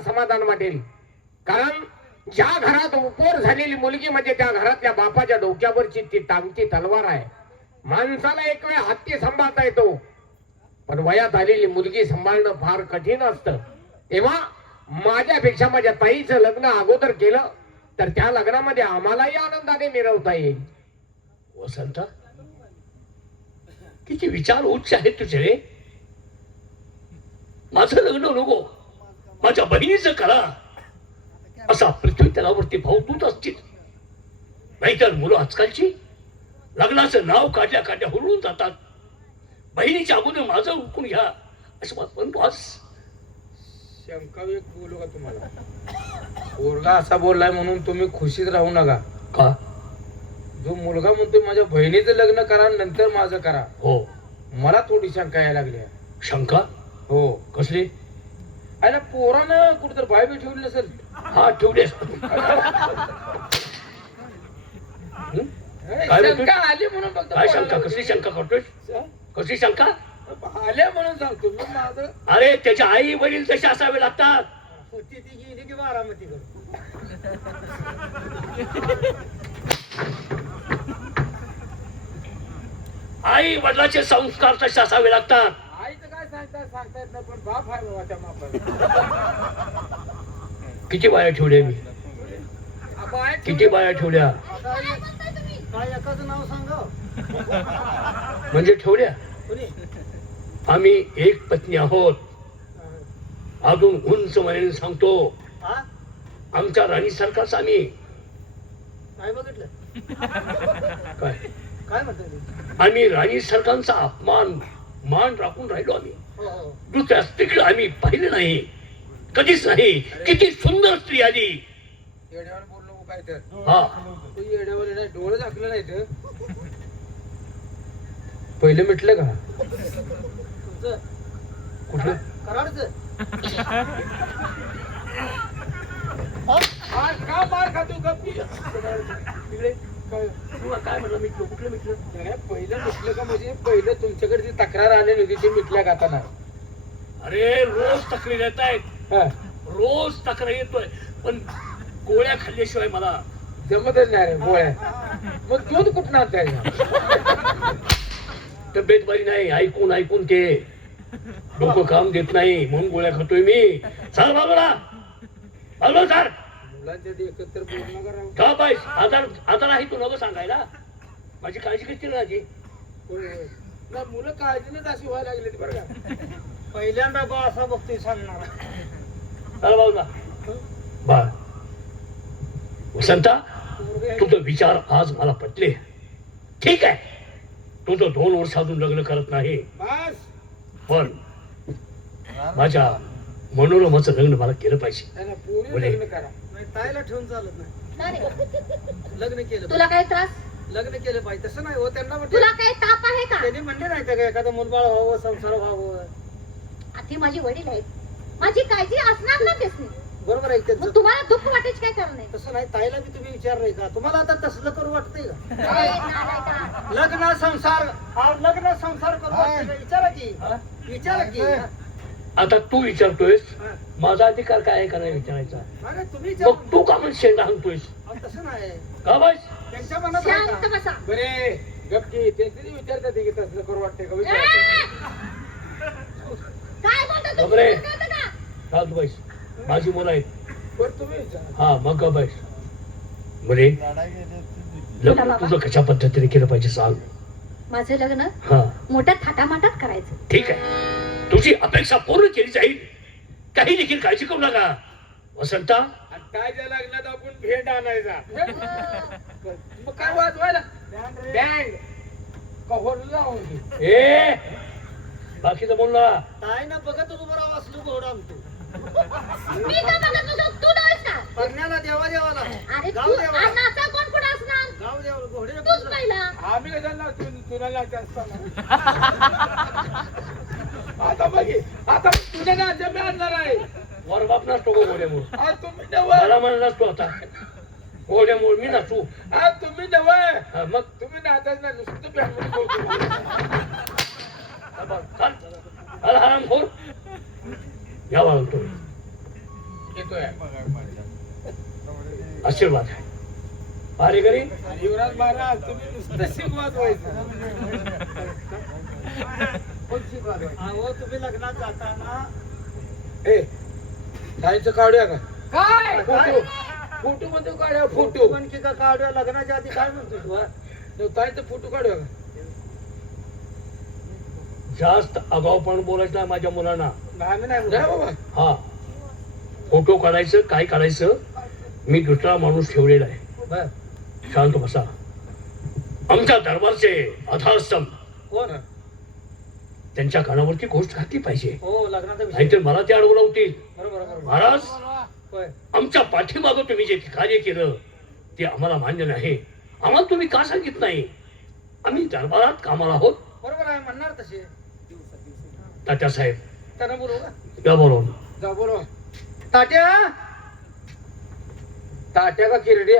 मला समाधान वाटेल. कारण ज्या घरात उपोर झालेली मुलगी म्हणजे त्या घरातल्या बापाच्या डोक्यावरची ती टांगती तलवार आहे. माणसाला एक वेळ हत्ती सांभाळता येतो, पण वयात आलेली मुलगी सांभाळणं फार कठीण असतं. तेव्हा माझ्यापेक्षा माझ्या ताईचं लग्न अगोदर केलं तर त्या लग्नामध्ये आम्हालाही आनंदाने मिरवता येईल. वसंत, किती विचार उच्च आहेत तुझे रे. माझं लग्न नको, माझ्या बहिणीचं करा असा पृथ्वी तलावरती भाऊ तूच असतील. नाहीतर मुलं आजकालची लग्नाचं नाव काढल्या काढल्या हुरळून जातात. बहिणीच्या अगोदर माझं उकून घ्या असं मत म्हणतो. आज शंका एक बोलू का तुम्हाला? पोरगा असा बोललाय म्हणून तुम्ही खुशीत राहू नका. का? जो मुलगा म्हणतोय माझ्या बहिणीचं लग्न करा नंतर माझं करा, हो, मला थोडी शंका यायला लागली आहे. शंका? हो. कसली? अरे पोरानं कुठतर बाय बी ठेवली नसेल. हा, ठेवले. काय शंका आली म्हणून फक्त काय शंका? कसली शंका करतोय? कसली शंका? आल्या म्हणून सांगतो मी. माझं अरे त्याच्या आई वडील तसे असावे लागतात. होती ती गेली की बारामती कडे. आई वडिलाचे संस्कार तसे असावे लागतात. आईचं काय सांगता येत नाही, पण बाप आहे बाबा त्या मापाला. किती बाया ठेवल्या मी? किती बाया ठेवल्या? काय एकाचं नाव सांगा म्हणजे ठेवल्या. आम्ही एक पत्नी आहोत. अजून उंच म्हणून सांगतो, आमच्या राणी सारखाच आम्ही. काय बघितलं? काय काय म्हणतात? आम्ही राणी सारखांचा अपमान मान राखून राहिलो. आम्ही दुसऱ्या स्त्रीकडे आम्ही पाहिले नाही, कधीच नाही. किती सुंदर स्त्री आली. येड्यावर बोल नको काय तर. हा, तू येड्यावर नाही, डोळे दाखलं नाही तर. पहिलं मिटलं का? कुठलं? कराडचं. का मार खातो गप्पी? तिकडे काय म्हणलं मिटलं? कुठलं मिटलं? पहिलं मिटलं का? म्हणजे पहिलं तुमच्याकडे जी तक्रार आलेली होती ती मिटल्या गाताना. अरे रोज तक्रार येत आहेत, हा, रोज तक्रार येतोय, पण गोळ्या खाल्ल्याशिवाय मला जमतच नाही रे गोळ्या. मग दूध कुठं आणताय? तब्येत बरी नाही. ऐकून ऐकून ते डोकं काम देत नाही म्हणून गोळ्या खातोय मी. चाल बाबूला, बाबू सर. मुलांच्या एकत्र बोलणं करा. का बाई आजार आजार आहे तू नको सांगायला. माझी काळजी किती राहायची. ना मुलं काळजीनेच अशी व्हायला लागली बरं का. पहिल्यांदा बा असा बघतोय सांगणार. चला बाबूला. बा वसंता, तुझं विचार आज मला पटले. ठीक आहे, तुझं 2 वर्ष अजून लग्न करत नाही, बस. पण माझ्या मनोरमाचं लग्न मला केलं पाहिजे. त्याला पोरी बोले. लग्न करा. नाही ताईला ठेवून चालत नाही. लग्न केलं तुला काय त्रास? लग्न केलं पाहिजे. तसं नाही हो, त्यांना म्हणते तुला काय ताप आहे का? त्यांनी म्हणले नाही का एखादं मुलबाळ व्हावं, संसार व्हावं. आधी माझे वडील आहेत, माझी काळजी असणार ना त्यासनी. बरोबर आहे त्यांचं. मग तुम्हाला दुःख वाटायचं काय कारण आहे? तसं नाही, ताईला बी तुम्ही विचारलंय का? तुम्हाला आता तसलं करू वाटतंय का? ए, नालायका. लग्न संसार करू वाटतंय का? विचारा की. विचारा की. आता तू विचारतोयस, हा. माझा अधिकार काय आहे का नाही विचारायचा. अरे तुम्ही मग विचारा. तू का म्हणून शेंडा हाणतोयस? अहो, तसं नाही. का बाई? त्यांच्या मनात आहे शांत का? बसा. बरे गप्पी ते तरी विचारतात की तसलं करू वाटतंय का? ए! विचारा. काय बोलतो तू? बापरे. तुला कळतं का? राज बाईस, माझी मुलं आहेत. बरं तुम्ही विचारा. हा, मग का बाईस. बरे लग्न तुझं कशा पद्धतीने केलं पाहिजे सांग. माझं लग्न हा, मोठ्या थाटामाटात करायचं. ठीक आहे, तुझी अपेक्षा पूर्ण केली जाईल. काही देखील काळजी करू नका. वसंता, आणि काय ज्या लग्नात आपण भेट आणायचा. मग काय वाजवायला? बँड का होडला होती? ए बाकीचं बोल ना. काय ना बघत होतो बरं वाचलो घोडा आमतो. मी काय म्हणत नव्हतो, तू नव्हेस का? पगण्याला देवा देवाला. अरे गाव तू देवाला. अन्नाचा कोण कुठं असणार? गाव देवाला घोडे तूच पहिला. आम्ही कशाला तुला असताना. आता बघी आता तुझ्या नाच्या मी आणणार आहे. वर बाप नसतो गो घोड्यामूळ. आज तुम्ही नवं. मला म्हणत नसतो आता घोड्यामूळ मी नाचू. आज तुम्ही नवं. हा, मग तुम्ही नाचाच नाही नुसतं फॅमिली बोलतो. चाल. आला हराम खोर. या वाळतो. देतोय आशीर्वाद आहे. अरे घरी आणि युवराज महाराज तुम्ही नुसतं शिक वाजवायचं अहो तुम्ही लग्नात जाताना ए ताईचं काढूया का काय फोटो फोटो मध्ये काढूया फोटो पण की का काढूया लग्नाच्या आधी काय म्हणतो तू हा? ताईचं फोटो काढूया का जास्त आगाऊपण बोलायचं नाही माझ्या मुलांना. आम्ही नाही म्हणत. बाबा हा फोटो काढायचं काय काढायचं मी दुसरा माणूस ठेवलेला आहे. बर शांत बसा. आमच्या दरबारचे आधारस्तंभ कोण त्यांच्या कानावरती गोष्ट घातली पाहिजे, हो लग्नाचा विषय नाहीतर मला ते अडवलावतील. बरोबर बरोबर महाराज होय आमच्या पाठीमागं तुम्ही जे कार्य केलं ते आम्हाला मान्य नाही. आम्हाला तुम्ही का सांगित नाही? आम्ही दरबारात कामाला आहोत. बरोबर आहे म्हणणार तसे तात्यासाहेब त्यांना बोलू का या बोलून जा बरोबर ताट्या तात्या का किरड्या